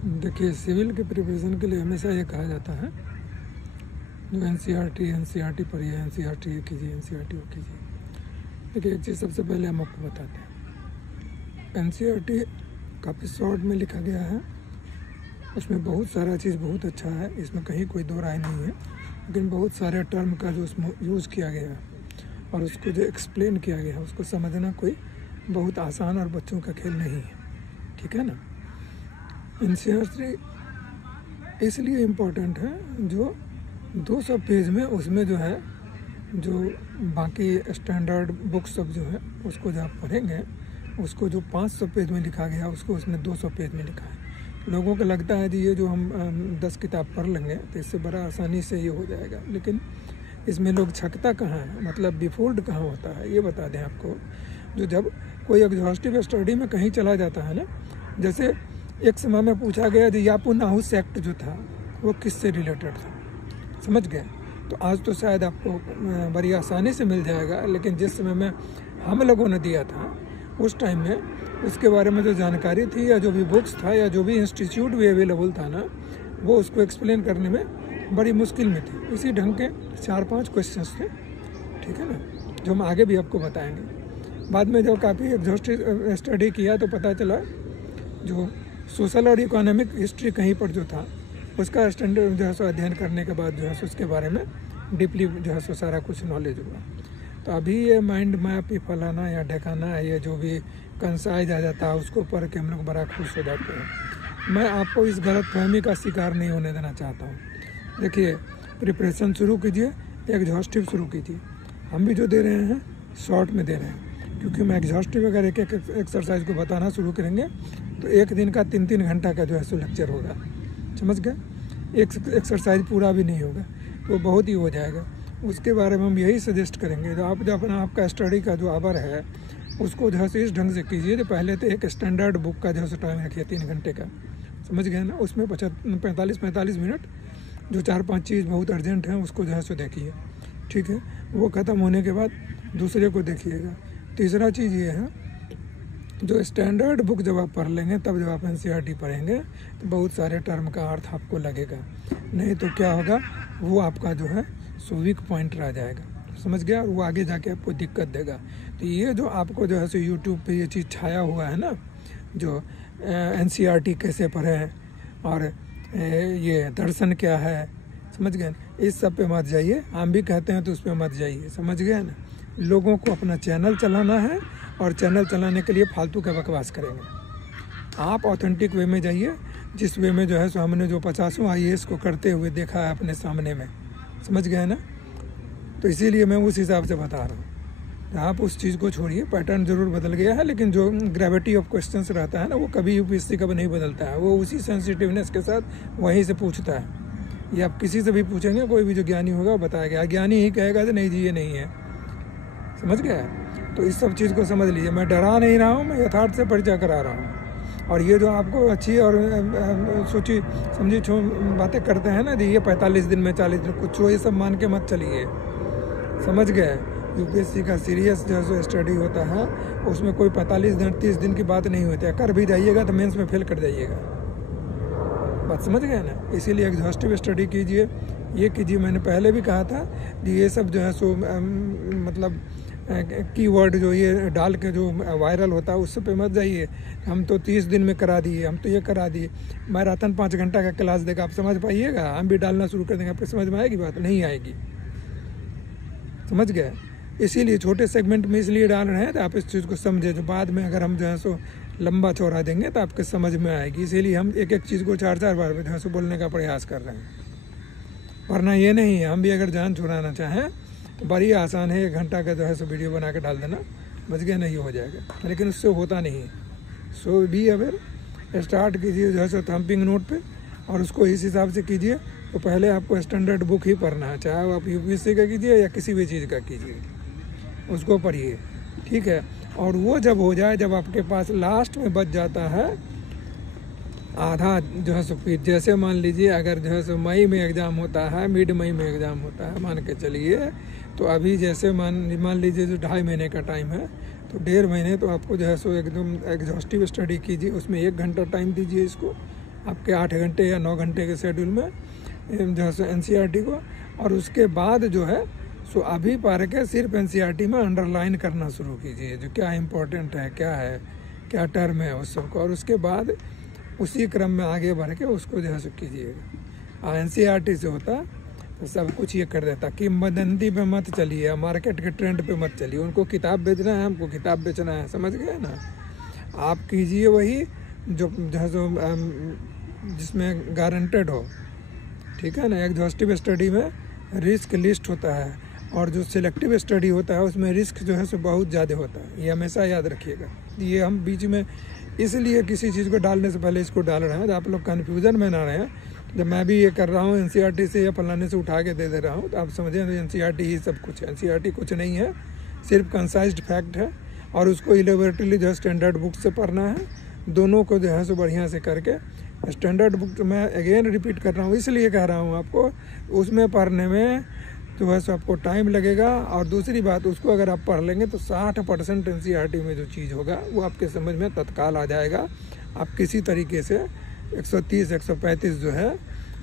देखिए, सिविल के प्रिपरेशन के लिए हमेशा ये कहा जाता है जो एनसीईआरटी पढ़िए, एनसीईआरटी ये कीजिए, एनसीईआरटी वो कीजिए। देखिए, एक चीज़ सबसे पहले हम आपको बताते हैं, एनसीईआरटी काफ़ी शॉर्ट में लिखा गया है, उसमें बहुत सारा चीज़ बहुत अच्छा है, इसमें कहीं कोई दो राय नहीं है, लेकिन बहुत सारे टर्म का जो उसमें यूज़ किया गया है और उसको जो एक्सप्लेन किया गया है उसको समझना कोई बहुत आसान और बच्चों का खेल नहीं है, ठीक है ना। एनसीईआरटी इसलिए इम्पोर्टेंट है जो 200 पेज में उसमें जो है जो बाकी स्टैंडर्ड बुक्स सब जो है उसको जब आप पढ़ेंगे उसको जो 500 पेज में लिखा गया उसको उसमें 200 पेज में लिखा है। लोगों को लगता है कि ये जो हम 10 किताब पढ़ लेंगे तो इससे बड़ा आसानी से ये हो जाएगा, लेकिन इसमें लोग छकता कहाँ है, मतलब बिफोल्ड कहाँ होता है ये बता दें आपको। जो जब कोई एग्जॉस्टिव स्टडी में कहीं चला जाता है ना, जैसे एक समय में पूछा गया जो यापुनाहु सेक्ट जो था वो किससे रिलेटेड था, समझ गए। तो आज तो शायद आपको बड़ी आसानी से मिल जाएगा, लेकिन जिस समय में हम लोगों ने दिया था उस टाइम में उसके बारे में जो जानकारी थी या जो भी बुक्स था या जो भी इंस्टीट्यूट भी अवेलेबल था ना, वो उसको एक्सप्लेन करने में बड़ी मुश्किल में थी। इसी ढंग के 4-5 क्वेश्चंस थे, ठीक है ना, जो हम आगे भी आपको बताएंगे। बाद में जब काफ़ी एग्जॉस्टिव स्टडी किया तो पता चला जो सोशल और इकोनॉमिक हिस्ट्री कहीं पर जो था उसका स्टैंडर्ड जो है सो अध्ययन करने के बाद जो है सो उसके बारे में डीपली जो है सो सारा कुछ नॉलेज हुआ। तो अभी ये माइंड मैप फलाना या ढकाना ये जो भी कंसाइज आ जाता है उसको पढ़ के हम लोग बड़ा खुश हो जाते हैं। मैं आपको इस गलत फहमी का शिकार नहीं होने देना चाहता हूँ। देखिए, प्रिपरेशन शुरू कीजिए, एग्जॉस्टिव शुरू कीजिए। हम भी जो दे रहे हैं शॉर्ट में दे रहे हैं, क्योंकि मैं एग्जॉस्टिव अगर एक एक एक्सरसाइज को बताना शुरू करेंगे तो एक दिन का 3-3 घंटा का जो है सो लेक्चर होगा, समझ गए। एक एक्सरसाइज पूरा भी नहीं होगा तो बहुत ही हो जाएगा। उसके बारे में हम यही सजेस्ट करेंगे, जो आप जो अपना आपका स्टडी का जो आवर है उसको जो है इस ढंग से कीजिए। तो पहले तो एक स्टैंडर्ड बुक का जो है टाइम रखिए 3 घंटे का, समझ गए ना। उसमें 45 मिनट जो 4-5 चीज़ बहुत अर्जेंट है उसको जो है सो देखिए, ठीक है। वो ख़त्म होने के बाद दूसरे को देखिएगा। तीसरा चीज़ ये है, जो स्टैंडर्ड बुक जब आप पढ़ लेंगे तब जब आप एनसीईआरटी पढ़ेंगे तो बहुत सारे टर्म का अर्थ आपको लगेगा, नहीं तो क्या होगा वो आपका जो है सो वीक पॉइंट रह जाएगा, समझ गया, और वो आगे जाके आपको दिक्कत देगा। तो ये जो आपको जो है सो यूट्यूब पे ये चीज़ छाया हुआ है ना, जो एनसीईआरटी कैसे पढ़ें और ये दर्शन क्या है, समझ गए, इस सब पे मत जाइए। हम भी कहते हैं तो उस पर मत जाइए, समझ गए ना। लोगों को अपना चैनल चलाना है और चैनल चलाने के लिए फालतू का बकवास करेंगे। आप ऑथेंटिक वे में जाइए, जिस वे में जो है सो हमने जो 50 IAS को करते हुए देखा है अपने सामने में, समझ गए ना। तो इसीलिए मैं उस हिसाब से बता रहा हूँ। आप उस चीज़ को छोड़िए, पैटर्न जरूर बदल गया है, लेकिन जो ग्रेविटी ऑफ क्वेश्चंस रहता है ना वो कभी यूपीएससी कभी नहीं बदलता है। वो उसी सेंसिटिवनेस के साथ वहीं से पूछता है। ये आप किसी से भी पूछेंगे, कोई भी जो ज्ञानी होगा वो बताएगा, ज्ञानी ही कहेगा कि नहीं जी ये नहीं है, समझ गया। तो इस सब चीज़ को समझ लीजिए। मैं डरा नहीं रहा हूँ, मैं यथार्थ से परिचय करा रहा हूँ। और ये जो आपको अच्छी और सोची समझी बातें करते हैं ना, ये 45 दिन में 40 दिन कुछ ये सब मान के मत चलिए, समझ गए। यूपीएससी का सीरियस जो स्टडी होता है उसमें कोई 45 दिन 30 दिन की बात नहीं होती है। कर भी जाइएगा तो मेंस में फेल कर जाइएगा, बात समझ गए ना। इसीलिए एग्जॉस्टिव स्टडी कीजिए, ये कीजिए। मैंने पहले भी कहा था कि ये सब जो है सो मतलब कीवर्ड जो ये डाल के जो वायरल होता है उस पे मत जाइए। हम तो 30 दिन में करा दिए, हम तो ये करा दिए। मैराथन 5 घंटा का क्लास देगा, आप समझ पाइएगा। हम भी डालना शुरू कर देंगे, आपको समझ में आएगी बात? नहीं आएगी, समझ गए। इसीलिए छोटे सेगमेंट में इसलिए डाल रहे हैं तो आप इस चीज़ को समझे, जो बाद में अगर हम जो है सो लंबा चौड़ा देंगे तो आपके समझ में आएगी। इसीलिए हम एक एक चीज़ को 4-4 बार जो है सो बोलने का प्रयास कर रहे हैं, वरना ये नहीं है। हम भी अगर जान छुड़ाना चाहें तो बड़ी आसान है, 1 घंटा का जो है सो वीडियो बना के डाल देना, बच गया, नहीं हो जाएगा। लेकिन उससे होता नहीं है। सो बी अवेयर, स्टार्ट कीजिए जो है सो थंपिंग नोट पे, और उसको इस हिसाब से कीजिए। तो पहले आपको स्टैंडर्ड बुक ही पढ़ना है, चाहे आप यूपीएससी का कीजिए या किसी भी चीज़ का कीजिए, उसको पढ़िए, ठीक है। और वो जब हो जाए, जब आपके पास लास्ट में बच जाता है आधा जो है सो फिर, जैसे मान लीजिए अगर जो है सो मई में एग्ज़ाम होता है, मिड मई में एग्ज़ाम होता है मान के चलिए, तो अभी जैसे मान लीजिए जो 2.5 महीने का टाइम है, तो 1.5 महीने तो आपको जो है सो एकदम एग्जॉस्टिव स्टडी कीजिए। उसमें 1 घंटा टाइम दीजिए इसको, आपके 8 घंटे या 9 घंटे के शेड्यूल में जो है सो NCERT को, और उसके बाद जो है सो अभी पढ़ के सिर्फ NCERT में अंडरलाइन करना शुरू कीजिए, जो क्या इम्पोर्टेंट है, क्या टर्म है उस सबको, और उसके बाद उसी क्रम में आगे बढ़ के उसको जो है सो कीजिएगा। NCERT से होता तो सब कुछ ये कर देता। किंवदंती पे मत चलिए, मार्केट के ट्रेंड पे मत चलिए। उनको किताब बेचना है, हमको किताब बेचना है, समझ गए ना। आप कीजिए वही जो है सो जिसमें गारंटेड हो, ठीक है ना। एग्जॉस्टिव स्टडी में रिस्क लिस्ट होता है, और जो सिलेक्टिव स्टडी होता है उसमें रिस्क जो है सो बहुत ज़्यादा होता है, ये हमेशा याद रखिएगा। ये हम बीच में इसलिए किसी चीज़ को डालने से पहले इसको डाल रहे हैं तो आप लोग कन्फ्यूज़न में ना रहें। जब मैं भी ये कर रहा हूँ NCERT से या फलाने से उठा के दे रहा हूँ तो आप समझें तो NCERT ही सब कुछ है। NCERT कुछ नहीं है, सिर्फ कंसाइज्ड फैक्ट है, और उसको इलेबोरेटली जो है स्टैंडर्ड बुक से पढ़ना है। दोनों को जो है सो बढ़िया से करके स्टैंडर्ड बुक मैं अगेन रिपीट कर रहा हूँ, इसलिए कह रहा हूँ आपको, उसमें पढ़ने में जो है सो आपको टाइम लगेगा। और दूसरी बात, उसको अगर आप पढ़ लेंगे तो 60% NCERT में जो चीज़ होगा वो आपके समझ में तत्काल आ जाएगा। आप किसी तरीके से 130 135 जो है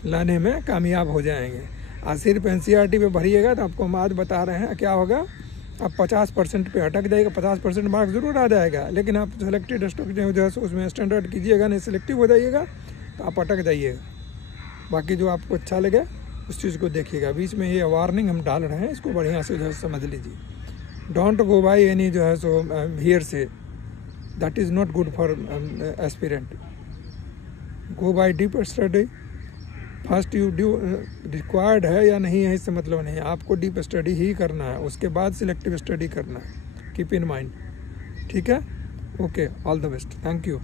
लाने में कामयाब हो जाएंगे। आज सिर्फ NCERT पे भरिएगा तो आपको हम आज बता रहे हैं क्या होगा, आप 50% पे अटक जाएगा। 50% मार्क्स ज़रूर आ जाएगा, लेकिन आप सेलेक्टेड स्टॉक जो है उसमें स्टैंडर्ड कीजिएगा, नहीं सिलेक्टिव हो जाइएगा तो आप अटक जाइएगा। बाकी जो आपको अच्छा लगे उस चीज़ को देखिएगा। बीच में ये वार्निंग हम डाल रहे हैं, इसको बढ़िया से जो है समझ लीजिए। डोंट गो बाय एनी जो है so hearsay, that is not good for aspirant. Go by deep study. First you do required है या नहीं है इससे मतलब नहीं है, आपको डीप स्टडी ही करना है, उसके बाद सिलेक्टिव स्टडी करना है। कीप इन माइंड, ठीक है। Okay, all the best, thank you.